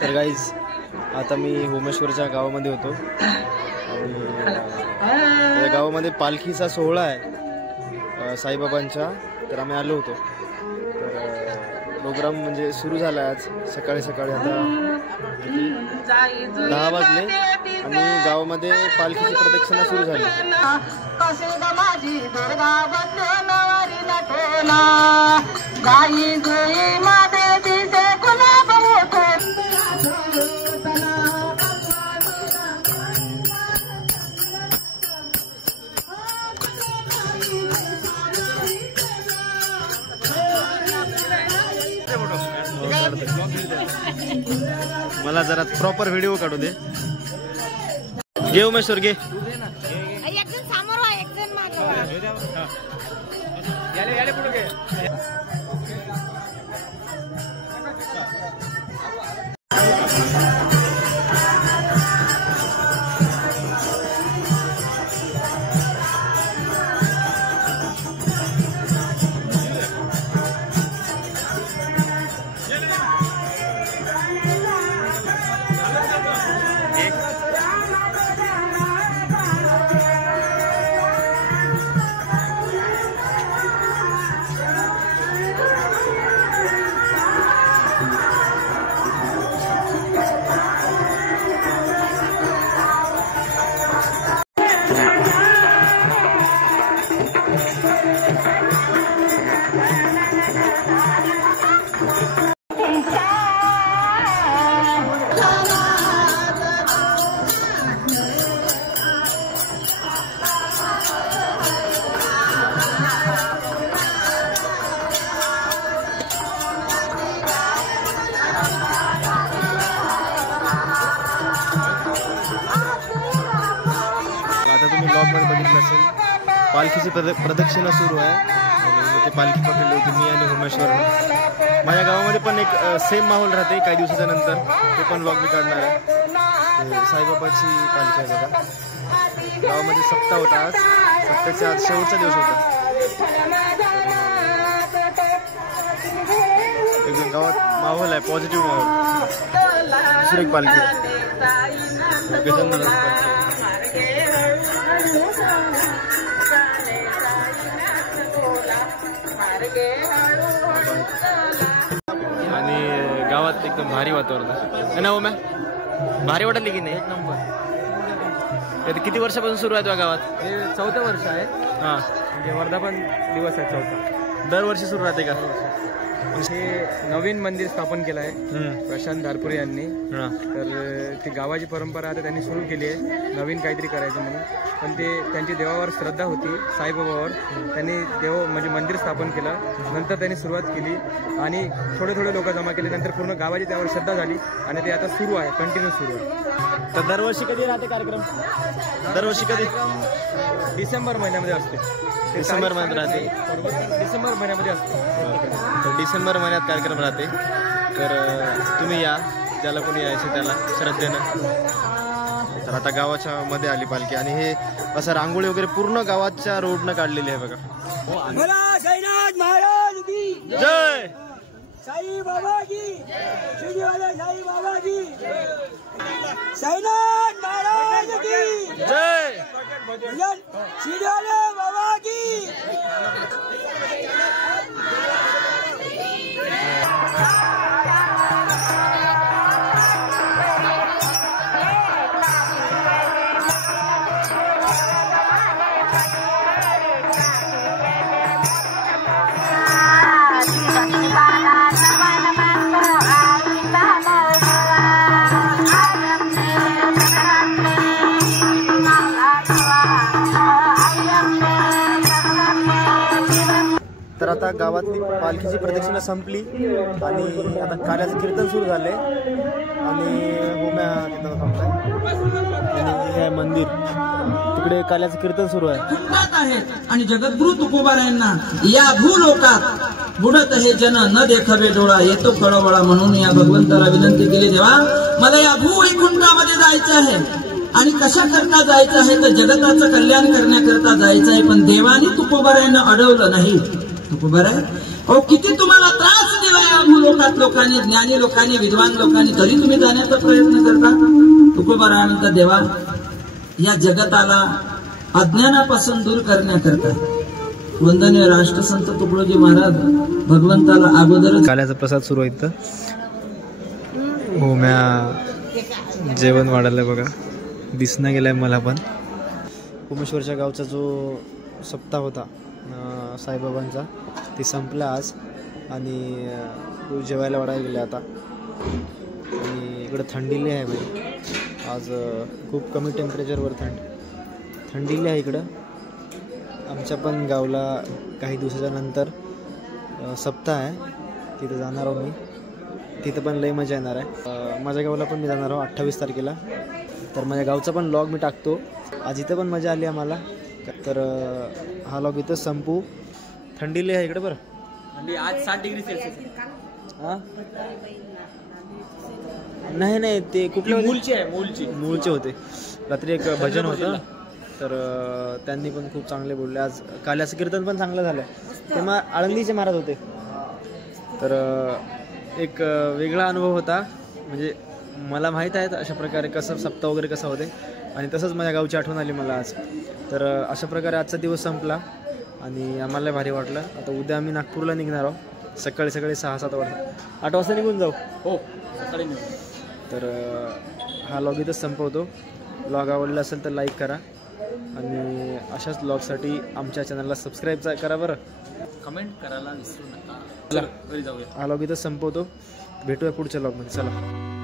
तर गाईज आता मी होमेश्वरच्या गावामध्ये होतो आणि या गावामध्ये पालखीचा सोहळा आहे साईबाबांच्या. तर आम्ही आलो होतो. तर प्रोग्राम म्हणजे सुरू झाला आज सकाळी सकाळी. आता 10 वाजले आणि गावामध्ये पालखीची प्रदक्षिणा सुरू झाली. मला जरा प्रॉपर व्हिडिओ काढू दे. घे उमेश्वर घे. पालखीची प्रदक्षिणा सुरू आहे आणि ते पालखी पकडली होती मी आणि होमेश्वर. माझ्या गावामध्ये पण एक सेम माहोल राहते काही दिवसाच्या नंतर. ते पण व्लॉग मी काढणार आहे. साईबाबाची पालखी आहे बघा. गावामध्ये सप्ताह होता आज. सप्ताहाचा आज शेवटचा दिवस होता. एकदम गावात माहोल आहे, पॉझिटिव्ह माहोल. दुसरी एक पालखी आणि गावात एकदम भारी वातावरण आहे ना. हो मॅ भारी वाटली की नाही? एक नंबर. किती वर्षापासून सुरू आहे तुझ्या गावात? हे 4थं वर्ष आहे. हां म्हणजे वर्धापन दिवस आहे 4था. दरवर्षी सुरू राहते का? हे नवीन मंदिर स्थापन केलं आहे प्रशांत धारपुरे यांनी. तर ती गावाची परंपरा आता त्यांनी सुरू केली आहे नवीन काहीतरी करायचं म्हणून. पण ते त्यांची देवावर श्रद्धा होती साईबाबावर. त्यांनी देव म्हणजे मंदिर स्थापन केलं. नंतर त्यांनी सुरुवात केली आणि थोडे थोडे लोक जमा केले. नंतर पूर्ण गावाची त्यावर श्रद्धा झाली आणि ते आता सुरू आहे, कंटिन्यू सुरू आहे. तर दरवर्षी कधी राहते कार्यक्रम? दरवर्षी कधी? डिसेंबर महिन्यामध्ये असते. डिसेंबर महिन्यात राहते. डिसेंबर महिन्यामध्ये असते. तर डिसेंबर महिन्यात कार्यक्रम राहते. तर तुम्ही या, ज्याला कोणी यायचं त्याला श्रद्धेनं. तर आता गावाच्या मध्ये आली पालखी आणि हे असं रांगोळी वगैरे पूर्ण गावाच्या रोडनं काढलेली आहे बघा. साईनाथ महाराज की जय. साई बाबा की शिर्डीवाले साई बाबा की साईनाथ महाराज की जय. शिर्डीवाले बाबा की. तर आता गावातली पालखीची प्रदक्षिणा संपली आणि आता कार्याचं कीर्तन सुरू झालंय आणि होम्या तिथं थांबलाय आणि हे मंदिर तिकडे कार्याचं कीर्तन सुरू आहे. आणि जगद्गुरु तुकोबारायांना या भूलोकात बुडत हे जन न देखावे डोळा येतो कळवळा म्हणून या भगवंताला विनंती केली, देवा मला या भू वैकुंठामध्ये जायचं आहे आणि कशा करता जायचं आहे तर जगताचं कल्याण करण्याकरता जायचं आहे. पण देवाने तुकोबारायांना अडवलं नाही. तुकोबाराय अहो किती तुम्हाला त्रास दिला या भूलोकात लोकांनी, ज्ञानी लोकांनी, विद्वान लोकांनी, तरी तुम्ही जाण्याचा प्रयत्न करता. तुकोबाराय म्हणतात देवा या जगताला अज्ञानापासून दूर करण्याकरता वंदनीय राष्ट्रसंत तुकडोजी महाराज भगवंताला अगोदर काल्याचा प्रसाद सुरू आहे इथं. होम्या जेवण वाढायला बघा, दिसणं गेलाय मला पण. उमेश्वरच्या गावचा जो सप्ताह होता साईबाबांचा ते संपला आज आणि जेवायला वाढायला गेले आता. आणि इकडं थंडीली आहे भाई आज, खूप कमी टेम्परेचरवर थंडीली आहे इकडं. आमच्या पण गावला काही दिवसाच्या नंतर सप्ताह आहे, तिथं जाणार आहो मी. तिथं पण लई मजा येणार आहे. माझ्या गावाला पण मी जाणार आहो 28 तारखेला. तर माझ्या गावचा पण लॉग मी टाकतो. आज इथं पण मजा आली आम्हाला. तर हा लॉग इथं संपू. थंडीली आहे इकडे बरं. आज 60 डिग्री सेल्सिअस. हां नाही ते कुठले मूळचे होते. रात्री एक भजन होतं तर त्यांनी पण खूप चांगले बोलले. आज काल्याचं कीर्तन पण चांगलं झालं. ते आळंदीचे महाराज होते. तर एक वेगळा अनुभव होता. म्हणजे मला माहीत आहे अशा प्रकारे कसं सप्ताह वगैरे कसा होते आणि तसंच माझ्या गावची आठवण आली मला आज. तर अशा प्रकारे आजचा दिवस संपला आणि आम्हाला भारी वाटलं. आता उद्या आम्ही नागपूरला निघणार आहोत सकाळी 6-7 वाजता. 8 वाजता निघून जाऊ. हो सकाळी. तर हा लॉग इथंच संपवतो. लॉग आवडला असेल तर लाईक करा आणि अशाच लॉगसाठी आमच्या चॅनलला सबस्क्राईब करा बरं. कमेंट करायला विसरू नका. चला घरी जाऊया. हा लॉग इथंच संपवतो. भेटूया पुढच्या लॉगमध्ये. चला.